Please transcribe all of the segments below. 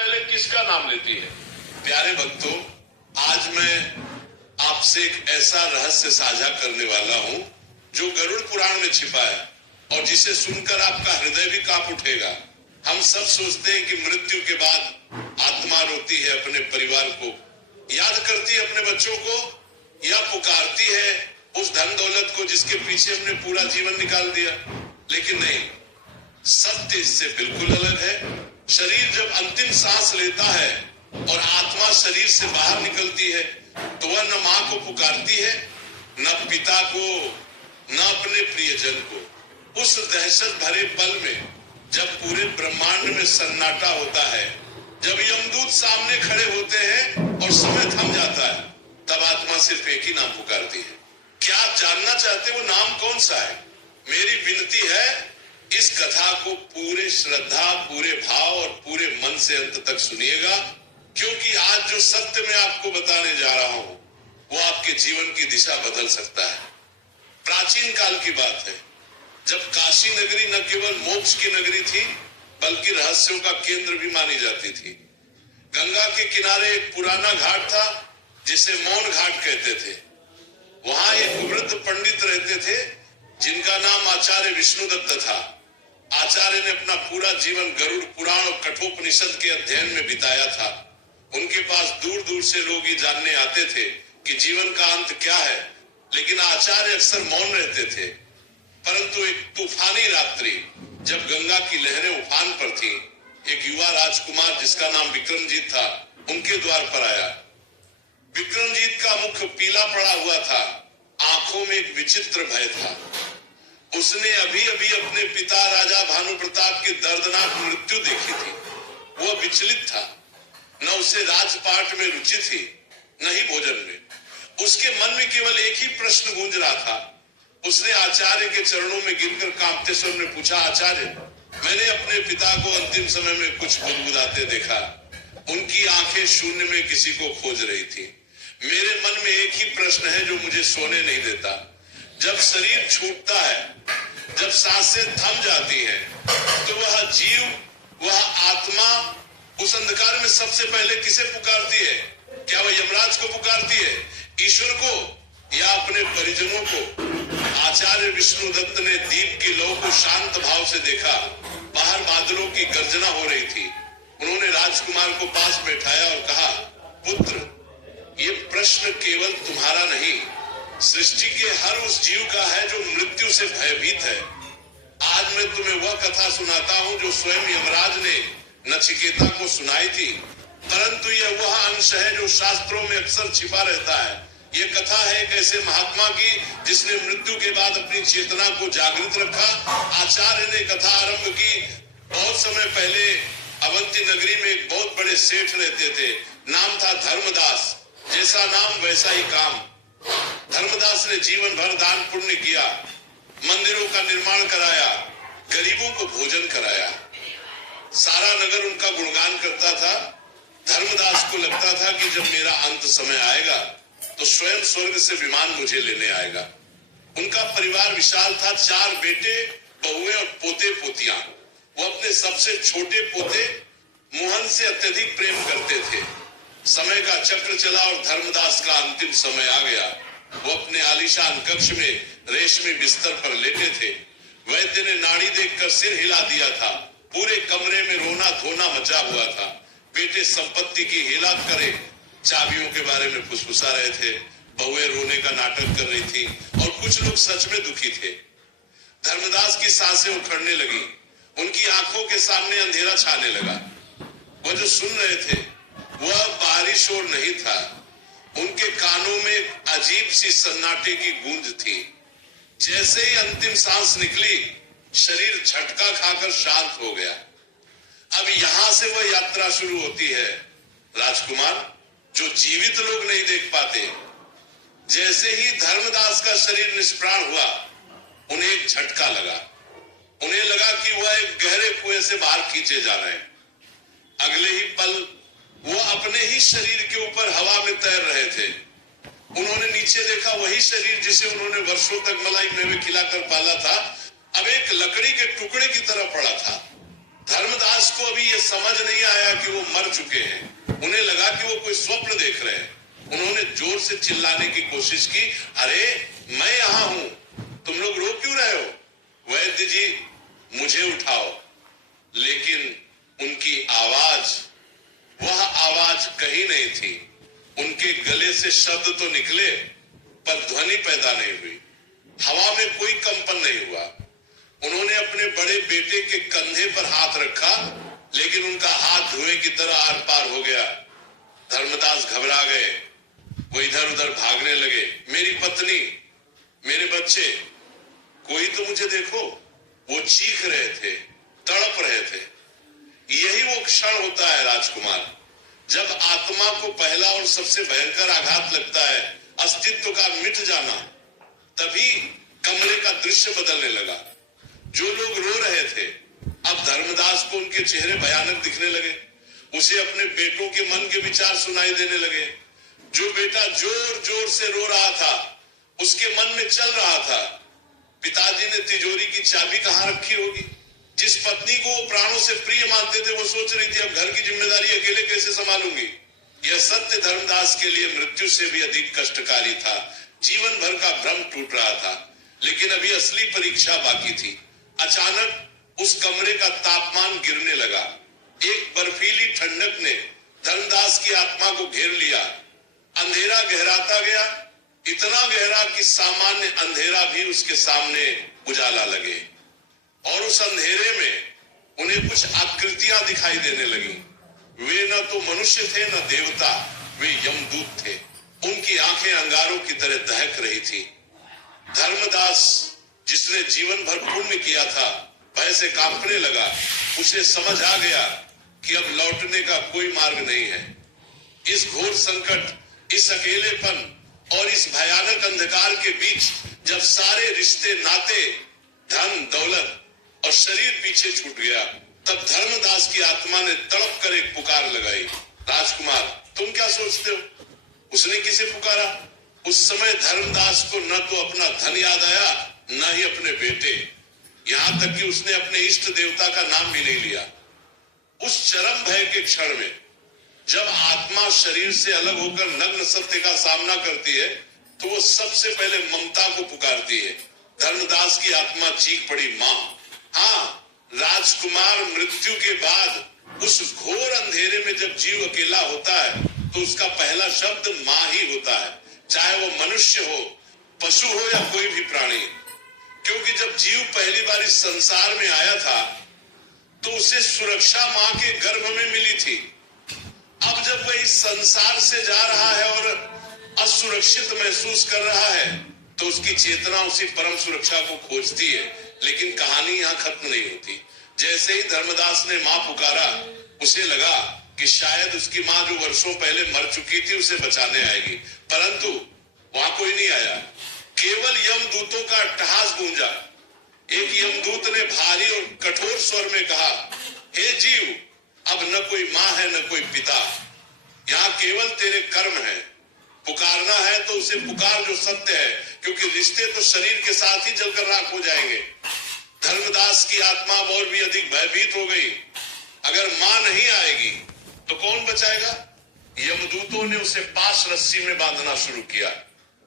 पहले किसका नाम लेती है? प्यारे भक्तों, आज मैं आपसे एक ऐसा रहस्य साझा करने वाला हूँ जो गरुड़ पुराण में छिपा है और जिसे सुनकर आपका हृदय भी कांप उठेगा। हम सब सोचते हैं कि मृत्यु के बाद आत्मा रोती है अपने परिवार को, याद करती है अपने बच्चों को, या पुकारती है उस धन दौलत को जिसके पीछे हमने पूरा जीवन निकाल दिया। लेकिन नहीं, सत्य इससे बिल्कुल अलग है। शरीर जब अंतिम सांस लेता है और आत्मा शरीर से बाहर निकलती है तो वह न माँ को पुकारती है, न पिता को, न अपने प्रियजन को। उस दहशत भरे पल में जब पूरे ब्रह्मांड में सन्नाटा होता है, जब यमदूत सामने खड़े होते हैं और समय थम जाता है, तब आत्मा सिर्फ एक ही नाम पुकारती है। क्या आप जानना चाहते वो नाम कौन सा है? मेरी विनती है, इस कथा को पूरे श्रद्धा, पूरे भाव और पूरे मन से अंत तक सुनिएगा, क्योंकि आज जो सत्य मैं आपको बताने जा रहा हूं वो आपके जीवन की दिशा बदल सकता है। प्राचीन काल की बात है, जब काशी नगरी न केवल मोक्ष की नगरी थी बल्कि रहस्यों का केंद्र भी मानी जाती थी। गंगा के किनारे एक पुराना घाट था जिसे मौन घाट कहते थे। वहां एक वृद्ध पंडित रहते थे जिनका नाम आचार्य विष्णुदत्त था। आचार्य ने अपना पूरा जीवन गरुड़ पुराण और कठोपनिषद के अध्ययन में बिताया था। उनके पास दूर दूर से लोग ये जानने आते थे कि जीवन का अंत क्या है, लेकिन आचार्य अक्सर मौन रहते थे। परंतु एक तूफानी रात्रि, जब गंगा की लहरें उफान पर थी, एक युवा राजकुमार जिसका नाम विक्रमजीत था उनके द्वार पर आया। विक्रमजीत का मुख पीला पड़ा हुआ था, आंखों में एक विचित्र भय था। उसने अभी अभी अपने पिता राजा भानु प्रताप की दर्दनाक मृत्यु देखी थी। वह विचलित था, न उसे राजपाट में रुचि थी न ही भोजन में। उसके मन में केवल एक ही प्रश्न गूंज रहा था। उसने आचार्य के चरणों में गिरकर कांपते स्वर में पूछा, आचार्य, मैंने अपने पिता को अंतिम समय में कुछ बुदबुदाते देखा। उनकी आंखें शून्य में किसी को खोज रही थी। मेरे मन में एक ही प्रश्न है जो मुझे सोने नहीं देता। जब शरीर छूटता है, जब सांसें थम जाती हैं, तो वह जीव, वह आत्मा उस अंधकार में सबसे पहले किसे पुकारती है? क्या वह यमराज को पुकारती है, ईश्वर को, या अपने परिजनों को? आचार्य विष्णुदत्त ने दीप की लौ को शांत भाव से देखा। बाहर बादलों की गर्जना हो रही थी। उन्होंने राजकुमार को पास बैठाया और कहा, पुत्र, ये प्रश्न केवल तुम्हारा नहीं, सृष्टि के हर उस जीव का है जो मृत्यु से भयभीत है। आज मैं तुम्हें वह कथा सुनाता हूँ जो स्वयं यमराज ने नचिकेता को सुनाई थी, परंतु यह वह अंश है जो शास्त्रों में अक्सर छिपा रहता है। ये कथा है एक ऐसे महात्मा की जिसने मृत्यु के बाद अपनी चेतना को जागृत रखा। आचार्य ने कथा आरंभ की। बहुत समय पहले अवंती नगरी में एक बहुत बड़े सेठ रहते थे। नाम था धर्मदास। जैसा नाम वैसा ही काम। धर्मदास ने जीवन भर दान पुण्य किया, मंदिरों का निर्माण कराया, गरीबों को भोजन कराया। सारा नगर उनका गुणगान करता था। धर्मदास को लगता था कि जब मेरा अंत समय आएगा तो स्वयं स्वर्ग से विमान मुझे लेने आएगा। उनका परिवार विशाल था, 4 बेटे, बहुएं और पोते पोतियां। वो अपने सबसे छोटे पोते मोहन से अत्यधिक प्रेम करते थे। समय का चक्र चला और धर्मदास का अंतिम समय आ गया। वो अपने आलीशान कक्ष में रेशमी बिस्तर पर लेटे थे। वैद्य ने नाड़ी देखकर सिर हिला दिया था। पूरे कमरे में रोना धोना मचा हुआ था। बेटे संपत्ति की हिलात करे, चाबियों के बारे में फुसफुसा रहे थे। बहुएं रोने का नाटक कर रही थी और कुछ लोग सच में दुखी थे। धर्मदास की सांसें उखड़ने लगी। उनकी आंखों के सामने अंधेरा छाने लगा। वह जो सुन रहे थे वह बाहरी शोर नहीं था। उनके कानों में अजीब सी सन्नाटे की गूंज थी। जैसे ही अंतिम सांस निकली, शरीर झटका खाकर शांत हो गया। अब यहां से वह यात्रा शुरू होती है, राजकुमार, जो जीवित लोग नहीं देख पाते। जैसे ही धर्मदास का शरीर निष्प्राण हुआ, उन्हें एक झटका लगा। उन्हें लगा कि वह एक गहरे कुएं से बाहर खींचे जा रहे हैं। अगले ही पल वो अपने ही शरीर के ऊपर हवा में तैर रहे थे। उन्होंने नीचे देखा, वही शरीर जिसे उन्होंने वर्षों तक मलाई मेवे खिलाकर पाला था, अब एक लकड़ी के टुकड़े की तरह पड़ा था। धर्मदास को अभी ये समझ नहीं आया कि वो मर चुके हैं। उन्हें लगा कि वो कोई स्वप्न देख रहे हैं। उन्होंने जोर से चिल्लाने की कोशिश की, अरे मैं यहां हूं, तुम लोग रो क्यों रहे हो? वैद्य जी मुझे उठाओ। लेकिन उनकी आवाज, वह आवाज कहीं नहीं थी। उनके गले से शब्द तो निकले पर ध्वनि पैदा नहीं हुई, हवा में कोई कंपन नहीं हुआ। उन्होंने अपने बड़े बेटे के कंधे पर हाथ रखा, लेकिन उनका हाथ धुएं की तरह आर पार हो गया। धर्मदास घबरा गए, वो इधर उधर भागने लगे। मेरी पत्नी, मेरे बच्चे, कोई तो मुझे देखो। वो चीख रहे थे, तड़प रहे थे। यही वो क्षण होता है राजकुमार, जब आत्मा को पहला और सबसे भयंकर आघात लगता है, अस्तित्व का मिट जाना। तभी कमरे का दृश्य बदलने लगा। जो लोग रो रहे थे, अब धर्मदास को उनके चेहरे भयानक दिखने लगे। उसे अपने बेटों के मन के विचार सुनाई देने लगे। जो बेटा जोर जोर से रो रहा था, उसके मन में चल रहा था, पिताजी ने तिजोरी की चाबी कहां रखी होगी? जिस पत्नी को वो प्राणों से प्रिय मानते थे, वो सोच रही थी अब घर की जिम्मेदारी अकेले कैसे संभालूंगी। यह सत्य धर्मदास के लिए मृत्यु से भी अधिक कष्टकारी था। जीवन भर का भ्रम टूट रहा था, लेकिन अभी असली परीक्षा बाकी थी। अचानक उस कमरे का तापमान गिरने लगा। एक बर्फीली ठंडक ने धर्मदास की आत्मा को घेर लिया। अंधेरा गहराता गया, इतना गहरा कि सामान्य अंधेरा भी उसके सामने उजाला लगे। और उस अंधेरे में उन्हें कुछ आकृतियां दिखाई देने लगी। वे न तो मनुष्य थे न देवता, वे यमदूत थे। उनकी आंखें अंगारों की तरह दहक रही थी। धर्मदास, जिसने जीवन भर पुण्य किया था, भय से कांपने लगा। उसे समझ आ गया कि अब लौटने का कोई मार्ग नहीं है। इस घोर संकट, इस अकेलेपन और इस भयानक अंधकार के बीच जब सारे रिश्ते, नाते, धन, दौलत और शरीर पीछे छूट गया, तब धर्मदास की आत्मा ने तड़प कर एक पुकार लगाई। राजकुमार, तुम क्या सोचते हो? उसने किसे पुकारा? उस समय धर्मदास को न तो अपना धन याद आया, न ही अपने बेटे। यहां तक कि उसने अपने इष्ट देवता का नाम भी नहीं लिया। उस चरम भय के क्षण में जब आत्मा शरीर से अलग होकर नग्न सत्य का सामना करती है, तो वो सबसे पहले ममता को पुकारती है। धर्मदास की आत्मा चीख पड़ी, मां। हाँ, राजकुमार, मृत्यु के बाद उस घोर अंधेरे में जब जीव अकेला होता है, तो उसका पहला शब्द मां ही होता है, चाहे वो मनुष्य हो, पशु हो या कोई भी प्राणी। क्योंकि जब जीव पहली बार इस संसार में आया था, तो उसे सुरक्षा मां के गर्भ में मिली थी। अब जब वह इस संसार से जा रहा है और असुरक्षित महसूस कर रहा है, तो उसकी चेतना उसी परम सुरक्षा को खोजती है। लेकिन कहानी यहाँ खत्म नहीं होती। जैसे ही धर्मदास ने मां पुकारा, उसे लगा कि शायद उसकी मां जो वर्षों पहले मर चुकी थी, उसे बचाने आएगी। परंतु वहां कोई नहीं आया। केवल यमदूतों का अट्टहास गूंजा। एक यमदूत ने भारी और कठोर स्वर में कहा, हे जीव, अब न कोई मां है न कोई पिता, यहाँ केवल तेरे कर्म है। पुकारना है तो उसे पुकार जो सत्य है, क्योंकि रिश्ते तो शरीर के साथ ही जलकर राख हो जाएंगे। धर्मदास की आत्मा और भी अधिक भयभीत हो गई। अगर मां नहीं आएगी तो कौन बचाएगा? यमदूतों ने उसे पास रस्सी में बांधना शुरू किया।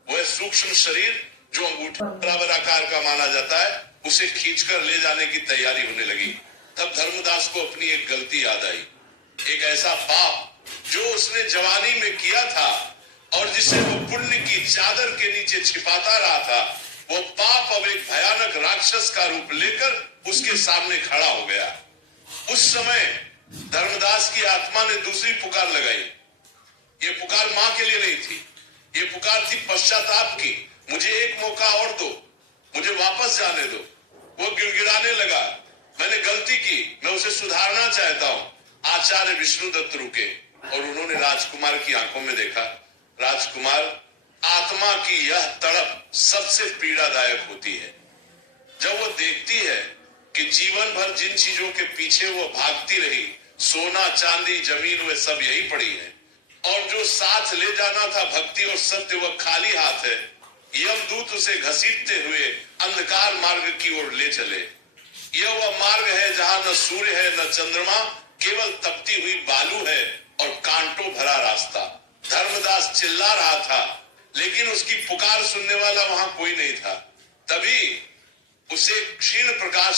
वह सूक्ष्म शरीर जो अंगूठे बराबर आकार का माना जाता है, उसे खींचकर ले जाने की तैयारी होने लगी। तब धर्मदास को अपनी एक गलती याद आई। एक ऐसा पाप जो उसने जवानी में किया था और जिसे वो पुण्य की चादर के नीचे छिपाता रहा था, वो पाप अब एक भयानक राक्षस का रूप लेकर उसके सामने खड़ा हो गया। उस समय धर्मदास की आत्मा ने दूसरी पुकार लगाई। ये पुकार मां के लिए नहीं थी, ये पुकार थी पश्चाताप की। मुझे एक मौका और दो, मुझे वापस जाने दो। वो गिड़गिड़ाने लगा, मैंने गलती की, मैं उसे सुधारना चाहता हूं। आचार्य विष्णुदत्त रुके और उन्होंने राजकुमार की आंखों में देखा। राजकुमार, आत्मा की यह तड़प सबसे पीड़ादायक होती है। जब वो देखती है कि जीवन भर जिन चीजों के पीछे वो भागती रही, सोना, चांदी, जमीन, वे सब यही पड़ी है, और जो साथ ले जाना था भक्ति और सत्य, वह खाली हाथ है। यमदूत उसे घसीटते हुए अंधकार मार्ग की ओर ले चले। यह वह मार्ग है जहां न सूर्य है न चंद्रमा, केवल तपती हुई बालू है और कांटों भरा रास्ता। धर्मदास चिल्ला रहा था, लेकिन उसकी पुकार सुनने वाला वहां कोई नहीं था। तभी उसे क्षीण प्रकाश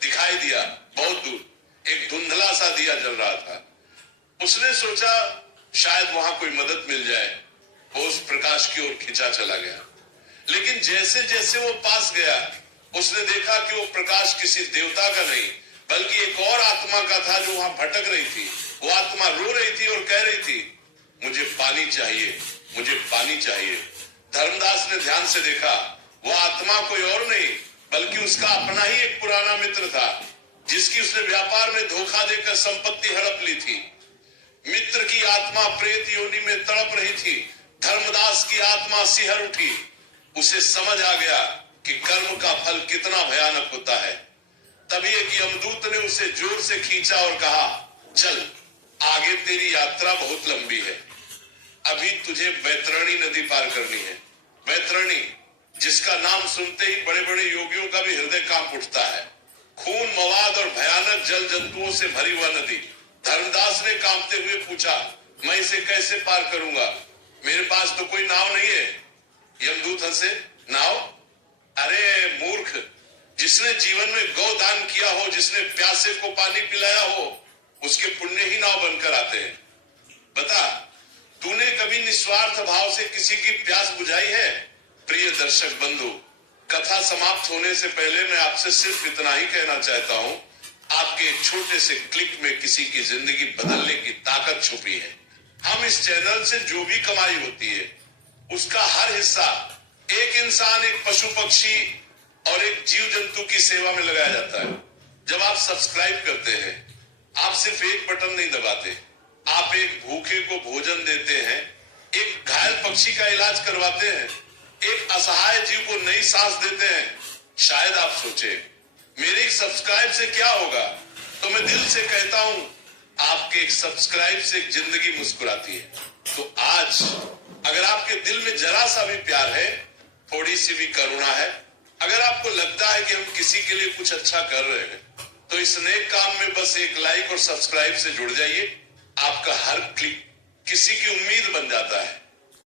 दिखाई दिया। बहुत दूर एक धुंधला सा दिया जल रहा था। उसने सोचा शायद वहां कोई मदद मिल जाए। वो उस प्रकाश की ओर खिंचा चला गया, लेकिन जैसे जैसे वो पास गया, उसने देखा कि वो प्रकाश किसी देवता का नहीं, बल्कि एक और आत्मा का था जो वहां भटक रही थी। वो आत्मा रो रही थी और कह रही थी, मुझे पानी चाहिए, मुझे पानी चाहिए। धर्मदास ने ध्यान से देखा, वो आत्मा कोई और नहीं बल्कि उसका अपना ही एक पुराना मित्र था, जिसकी उसने व्यापार में धोखा देकर संपत्ति हड़प ली थी। मित्र की आत्मा प्रेत योनि में तड़प रही थी। धर्मदास की आत्मा सिहर उठी। उसे समझ आ गया कि कर्म का फल कितना भयानक होता है। तभी एक यमदूत ने उसे जोर से खींचा और कहा, चल आगे तेरी यात्रा बहुत लंबी है। अभी तुझे वैतरणी नदी पार करनी है। वैतरणी, जिसका नाम सुनते ही बड़े बड़े योगियों का भी हृदय कांप उठता है। खून, मवाद और भयानक जल जंतुओं से भरी हुआ नदी। धर्मदास ने कांपते हुए पूछा, मैं इसे कैसे पार करूंगा? मेरे पास तो कोई नाव नहीं है। यमदूत हंसे, नाव? अरे मूर्ख, जिसने जीवन में गौदान किया हो, जिसने प्यासे को पानी पिलाया हो, उसके पुण्य ही नाव बनकर आते हैं। बता, तूने कभी निस्वार्थ भाव से किसी की प्यास बुझाई है? प्रिय दर्शक बंधु, कथा समाप्त होने से पहले मैं आपसे सिर्फ इतना ही कहना चाहता हूं, आपके एक छोटे से क्लिक में किसी की जिंदगी बदलने की ताकत छुपी है। हम इस चैनल से जो भी कमाई होती है, उसका हर हिस्सा एक इंसान, एक पशु पक्षी और एक जीव जंतु की सेवा में लगाया जाता है। जब आप सब्सक्राइब करते हैं, आप सिर्फ एक बटन नहीं दबाते, आप एक भूखे को भोजन देते हैं, एक घायल पक्षी का इलाज करवाते हैं, एक असहाय जीव को नई सांस देते हैं। शायद आप सोचे, मेरे सब्सक्राइब से क्या होगा? तो मैं दिल से कहता हूं, आपके एक सब्सक्राइब से एक जिंदगी मुस्कुराती है। तो आज अगर आपके दिल में जरा सा भी प्यार है, थोड़ी सी भी करुणा है, अगर आपको लगता है कि हम किसी के लिए कुछ अच्छा कर रहे हैं, तो इस नेक काम में बस एक लाइक और सब्सक्राइब से जुड़ जाइए। आपका हर क्लिक किसी की उम्मीद बन जाता है।